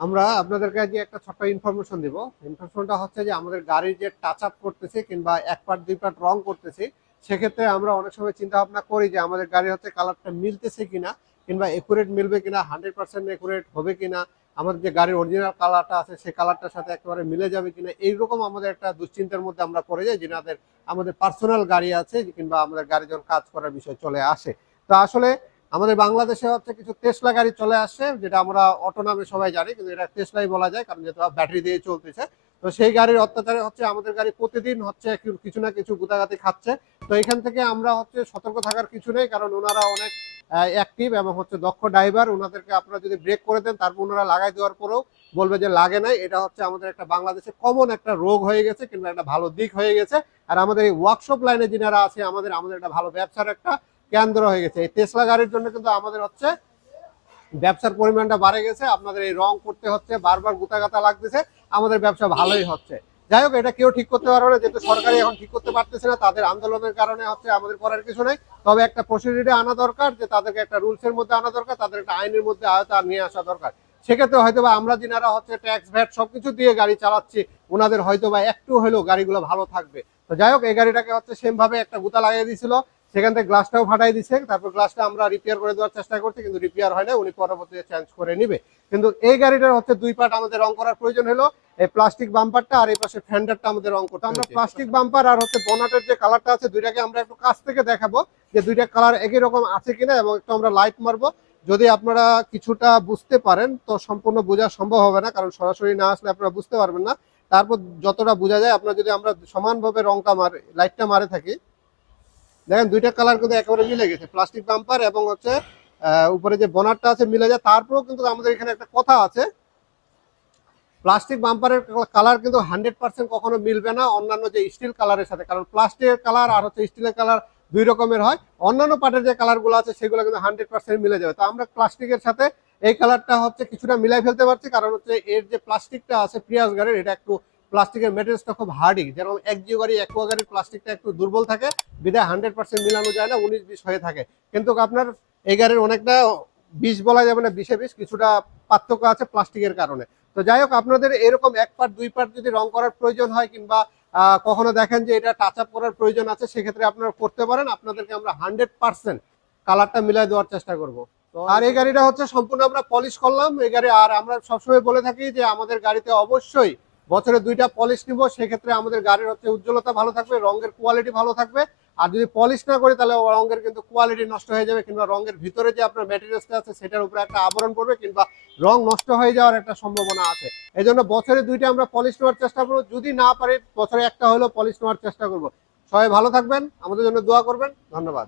আমরা আপনাদেরকে আজকে একটা ছোট্ট ইনফরমেশন দিব। ইনফরমেশনটা হচ্ছে যে আমাদের গাড়ির যে টাচ আপ করতেছি কিংবা এক পার্ট দুই পার্ট রং করতেছি, সেক্ষেত্রে আমরা অনেক সময় চিন্তা ভাবনা করি যে আমাদের গাড়ি হচ্ছে কালারটা মিলতেছে কিনা কিংবা একুরেট মিলবে কিনা, 100% একুরেট হবে কিনা, আমাদের যে গাড়ির অরিজিনাল কালারটা আছে সেই কালারটার সাথে একেবারে মিলে যাবে কিনা, এইরকম আমাদের একটা দুশ্চিন্তার মধ্যে আমরা পড়ে যাই যেনাদের আমাদের পার্সোনাল গাড়ি আছে কিংবা আমাদের গাড়ি যখন কাজ করার বিষয় চলে আসে। তো আসলে আমাদের বাংলাদেশে হচ্ছে কিছু টেসলা গাড়ি চলে আসছে, যেটা আমরা অটো নামে সবাই জানি, কিন্তু এটা টেসলাই বলা যায় কারণ যেহেতু ব্যাটারি দিয়ে চলতেছে। তো সেই গাড়ির অত্যাচারে হচ্ছে আমাদের গাড়ি প্রতিদিন হচ্ছে কিছু না কিছু গুতাগাতি খাচ্ছে। তো এখান থেকে আমরা হচ্ছে সতর্ক থাকার কিছু নেই, কারণ ওনারা অনেক অ্যাক্টিভ এবং হচ্ছে দক্ষ ড্রাইভার। ওনাদেরকে আপনারা যদি ব্রেক করে দেন তারপর ওনারা লাগাই দেওয়ার পরেও বলবে যে লাগে নাই। এটা হচ্ছে আমাদের একটা বাংলাদেশে কমন একটা রোগ হয়ে গেছে কিংবা একটা ভালো দিক হয়ে গেছে। আর আমাদের এই ওয়ার্কশপ লাইনে যিনারা আছে আমাদের আমাদের একটা ভালো ব্যবসার একটা কেন্দ্র হয়ে গেছে। এই টেসলা গাড়ির জন্য কিন্তু আমাদের হচ্ছে ব্যবসার পরিমাণটা বাড়ে গেছে। আপনাদের এই রং করতে হচ্ছে, বারবার গুতাগাতা লাগতেছে, আমাদের ব্যবসা ভালোই হচ্ছে। যাই হোক, এটা কেউ ঠিক করতে পারবে না, যেহেতু সরকারি এখন ঠিক করতে পারতেছে না, তাদের আন্দোলনের কারণে হচ্ছে আমাদের করার কিছু নেই। তবে একটা প্রসিডিউরে আনা দরকার, যে তাদেরকে একটা রুলসের মধ্যে আনা দরকার, তাদের একটা আইনের মধ্যে আয়তা নিয়ে আসা দরকার। সেক্ষেত্রে হয়তোবা আমরা যিনারা হচ্ছে ট্যাক্স ভ্যাট সবকিছু দিয়ে গাড়ি চালাচ্ছি, ওনাদের হয়তোবা একটু হলেও গাড়িগুলো ভালো থাকবে। তো যাই হোক, এই গাড়িটাকে হচ্ছে সেম ভাবে একটা গুতা লাগিয়ে দিয়েছিল, সেখান থেকে গ্লাসটাও ফাটাই দিচ্ছে। তারপর গ্লাসটা আমরা রিপেয়ার করে দেওয়ার চেষ্টা করছি, কিন্তু রিপেয়ার হয় না, উনি পরবর্তীতে চেঞ্জ করে নিবে। কিন্তু এই গাড়িটার হচ্ছে দুই পার্ট আমাদের রং করার প্রয়োজন হলো, এই প্লাস্টিক বাম্পারটা আর এই পাশে ফেন্ডারটা আমাদের রং করতে। আমরা প্লাস্টিক বাম্পার আর হচ্ছে বনাটের যে কালারটা আছে, দুইটাকে আমরা একটু কাছ থেকে দেখাবো যে দুইটা কালার একই রকম আছে কিনা, এবং একটু আমরা লাইট মারবো। যদি আপনারা কিছুটা বুঝতে পারেন তো সম্পূর্ণ বোঝা সম্ভব হবে না, কারণ সরাসরি না আসলে আপনারা বুঝতে পারবেন না। তারপর যতটা বোঝা যায়, আপনারা যদি আমরা সমানভাবে রংটা মারে, লাইটটা মারে থাকি, দেখেন দুইটা কালার কিন্তু একেবারে মিলে গেছে। প্লাস্টিক বাম্পার এবং হচ্ছে উপরে যে বনারটা আছে মিলে যায়। তারপরেও কিন্তু আমাদের এখানে একটা কথা আছে, প্লাস্টিক বাম্পারের কালার কিন্তু 100% কখনো মিলবে না অন্যান্য যে স্টিল কালারের সাথে, কারণ প্লাস্টিকের কালার আর হচ্ছে স্টিলের কালার দুই রকমের হয়। অন্যান্য পার্টের যে কালারগুলো আছে সেগুলো কিন্তু 100% মিলে যাবে। তো আমরা প্লাস্টিকের সাথে এই কালারটা হচ্ছে কিছুটা মিলাই ফেলতে পারছি, কারণ হচ্ছে এর যে প্লাস্টিকটা আছে প্রিয়াস গাড়ির, এটা একটু প্লাস্টিকের মেটেরিয়ালসটা খুব হার্ডি। যেরকম একজিও গাড়ি অ্যাকোয়া গাড়ির প্লাস্টিকটা একটু দুর্বল থাকে, বিধায় 100% মিলানো যায় না, 19-20 হয়ে থাকে। কিন্তু আপনার এই গাড়ির অনেকটা 20 বলা যাবে না, 20-20 কিছুটা পার্থক্য আছে প্লাস্টিকের কারণে। তো যাই হোক, আপনাদের এরকম এক পার্ট দুই পার্ট যদি রং করার প্রয়োজন হয় কিংবা কখনো দেখেন যে এটা টাচ আপ করার প্রয়োজন আছে, সেক্ষেত্রে আপনারা করতে পারেন। আপনাদেরকে আমরা 100% কালারটা মিলাই দেওয়ার চেষ্টা করব। তো আর এই গাড়িটা হচ্ছে সম্পূর্ণ আমরা পলিশ করলাম এই গাড়ি। আর আমরা সবসময় বলে থাকি যে আমাদের গাড়িতে অবশ্যই বছরে 2টা পলিশ নিব, সেক্ষেত্রে আমাদের গাড়ির হচ্ছে উজ্জ্বলতা ভালো থাকবে, রঙের কোয়ালিটি ভালো থাকবে। আর যদি পলিশ না করি তাহলে রঙের কিন্তু কোয়ালিটি নষ্ট হয়ে যাবে, কিংবা রঙের ভিতরে যে আপনার ম্যাটেরিয়ালসটা আছে সেটার উপরে একটা আবরণ পড়বে, কিংবা রং নষ্ট হয়ে যাওয়ার একটা সম্ভাবনা আছে। এই জন্য বছরে 2টা আমরা পলিশ নেওয়ার চেষ্টা করবো, যদি না পারি বছরে একটা হলেও পলিশ নেওয়ার চেষ্টা করব। সবাই ভালো থাকবেন, আমাদের জন্য দোয়া করবেন। ধন্যবাদ।